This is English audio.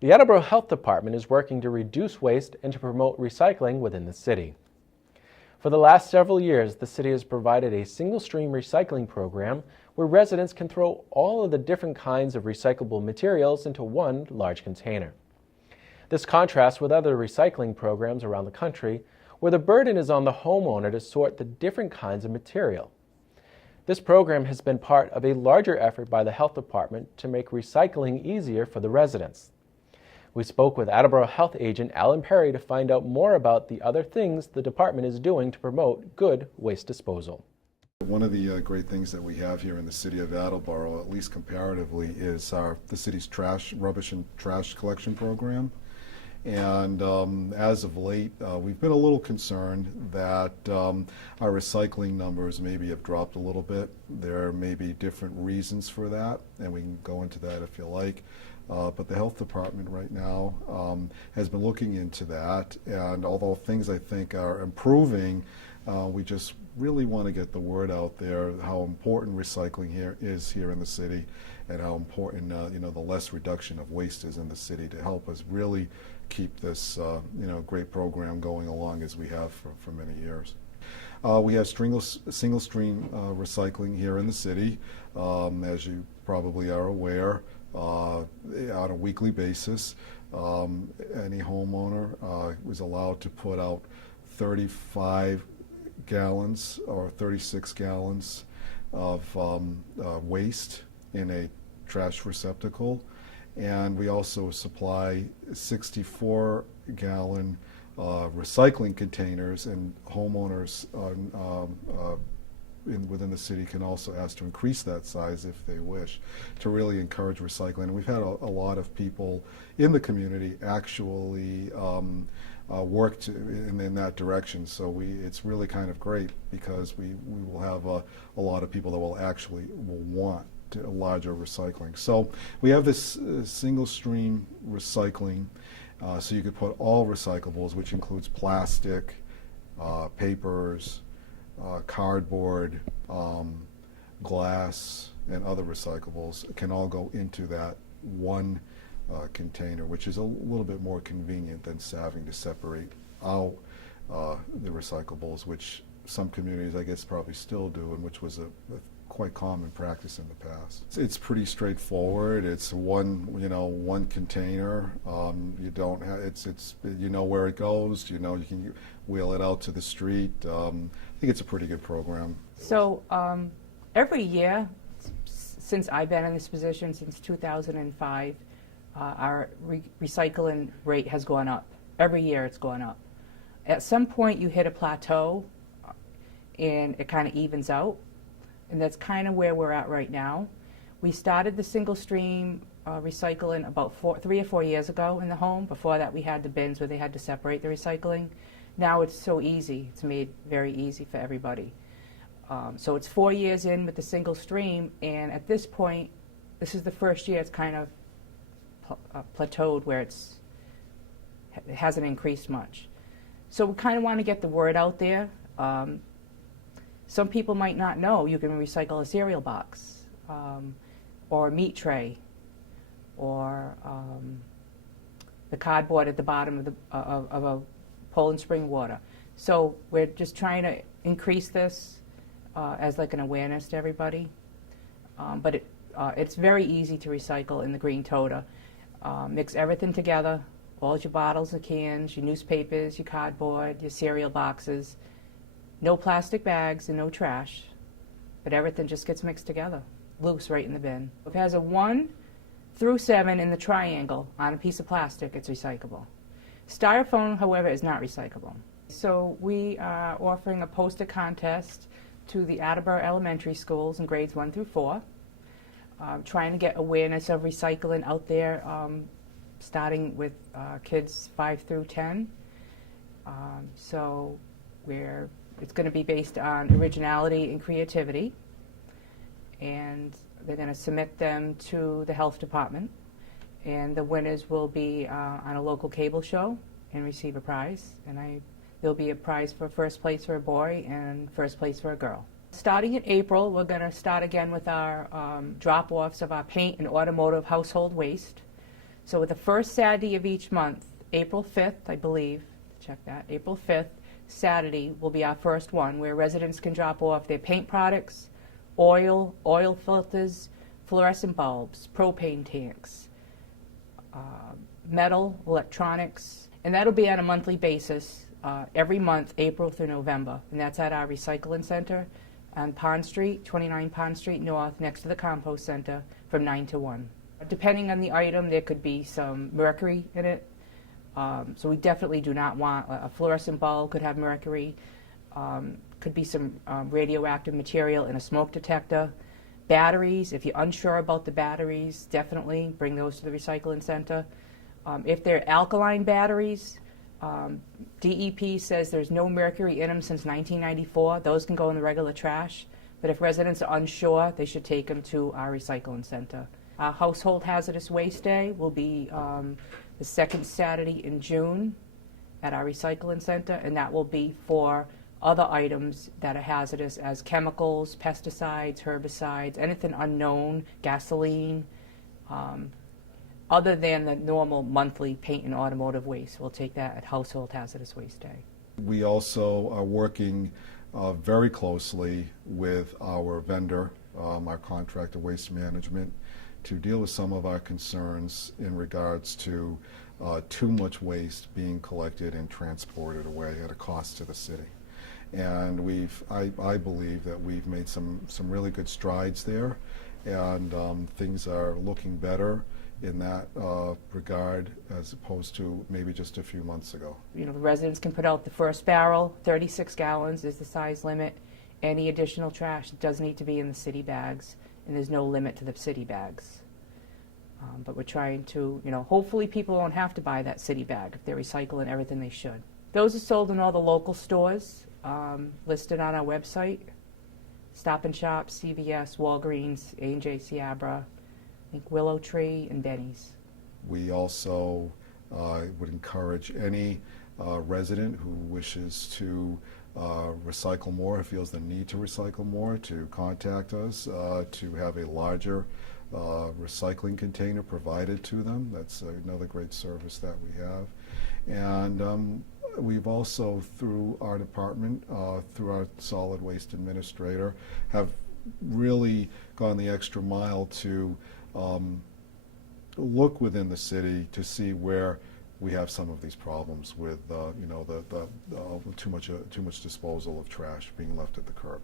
The Attleboro Health Department is working to reduce waste and to promote recycling within the city. For the last several years, the city has provided a single-stream recycling program where residents can throw all of the different kinds of recyclable materials into one large container. This contrasts with other recycling programs around the country where the burden is on the homeowner to sort the different kinds of material. This program has been part of a larger effort by the Health Department to make recycling easier for the residents. We spoke with Attleboro Health agent Alan Perry to find out more about the other things the department is doing to promote good waste disposal. One of the great things that we have here in the city of Attleboro, at least comparatively, is the city's rubbish and trash collection program. And as of late, we've been a little concerned that our recycling numbers maybe have dropped a little bit. There may be different reasons for that, and we can go into that if you like. But the health department right now has been looking into that, and although things I think are improving, we just really want to get the word out there how important recycling is here in the city, and how important the less reduction of waste is in the city to help us really keep this great program going along as we have for many years. We have single-stream recycling here in the city, as you probably are aware, on a weekly basis. Any homeowner was allowed to put out 35 gallons or 36 gallons of waste in a trash receptacle. And we also supply 64-gallon recycling containers, and homeowners within the city can also ask to increase that size if they wish, to really encourage recycling. And we've had a lot of people in the community actually work in that direction. So it's really kind of great, because we will have a lot of people that will want larger recycling. So we have this single stream recycling, so you could put all recyclables, which includes plastic, papers, cardboard, glass, and other recyclables can all go into that one container, which is a little bit more convenient than having to separate out the recyclables, which some communities I guess probably still do, and which was a quite common practice in the past. It's pretty straightforward. It's one container. You don't have where it goes. You can wheel it out to the street. I think it's a pretty good program. So every year since I've been in this position, since 2005, our recycling rate has gone up. Every year it's gone up. At some point you hit a plateau and it kind of evens out. And that's kind of where we're at right now. We started the single stream recycling about 3 or 4 years ago in the home. Before that we had the bins where they had to separate the recycling. Now it's so easy. It's made very easy for everybody. So it's 4 years in with the single stream, and at this point, this is the first year it's kind of plateaued, where it hasn't increased much. So we kind of want to get the word out there. Some people might not know you can recycle a cereal box, or a meat tray, or the cardboard at the bottom of a Poland spring water. So we're just trying to increase this as like an awareness to everybody. But it's very easy to recycle in the green toter. Mix everything together, all your bottles and cans, your newspapers, your cardboard, your cereal boxes. No plastic bags and no trash, but everything just gets mixed together, loose right in the bin. If it has a 1 through 7 in the triangle on a piece of plastic, it's recyclable. Styrofoam, however, is not recyclable. So we are offering a poster contest to the Attleboro elementary schools in grades 1 through 4, trying to get awareness of recycling out there, starting with kids 5 through 10. So it's going to be based on originality and creativity, and they're going to submit them to the health department, and the winners will be on a local cable show and receive a prize, and there'll be a prize for first place for a boy and first place for a girl. Starting in April, we're going to start again with our drop-offs of our paint and automotive household waste. So the first Saturday of each month, April 5th, I believe, check that, April 5th, Saturday will be our first one, where residents can drop off their paint products, oil filters, fluorescent bulbs, propane tanks, metal, electronics, and that'll be on a monthly basis every month, April through November, and that's at our recycling center on Pond Street, 29 Pond Street North, next to the compost center, from 9 to 1. Depending on the item, there could be some mercury in it, so we definitely do not want a fluorescent bulb. Could have mercury, could be some radioactive material in a smoke detector. Batteries, if you're unsure about the batteries, definitely bring those to the recycling center. If they're alkaline batteries, DEP says there's no mercury in them since 1994. Those can go in the regular trash. But if residents are unsure, they should take them to our recycling center. Our Household Hazardous Waste Day will be the second Saturday in June at our recycling center, and that will be for other items that are hazardous as chemicals, pesticides, herbicides, anything unknown, gasoline, other than the normal monthly paint and automotive waste. We'll take that at Household Hazardous Waste Day. We also are working very closely with our vendor, our contractor Waste Management, to deal with some of our concerns in regards to too much waste being collected and transported away at a cost to the city. And I believe that we've made some really good strides there, and things are looking better in that regard as opposed to maybe just a few months ago. You know, the residents can put out the first barrel, 36 gallons is the size limit. Any additional trash does need to be in the city bags, and there's no limit to the city bags. But we're trying to, you know, hopefully people won't have to buy that city bag if they're recycling everything they should. Those are sold in all the local stores, listed on our website. Stop and Shop, CVS, Walgreens, A&J Ciabra, I think Willow Tree, and Benny's. We also would encourage any resident who wishes to recycle more, feels the need to recycle more, to contact us to have a larger recycling container provided to them. That's another great service that we have. And we've also, through our department, through our solid waste administrator, have really gone the extra mile to look within the city to see where we have some of these problems with, you know, the too much disposal of trash being left at the curb.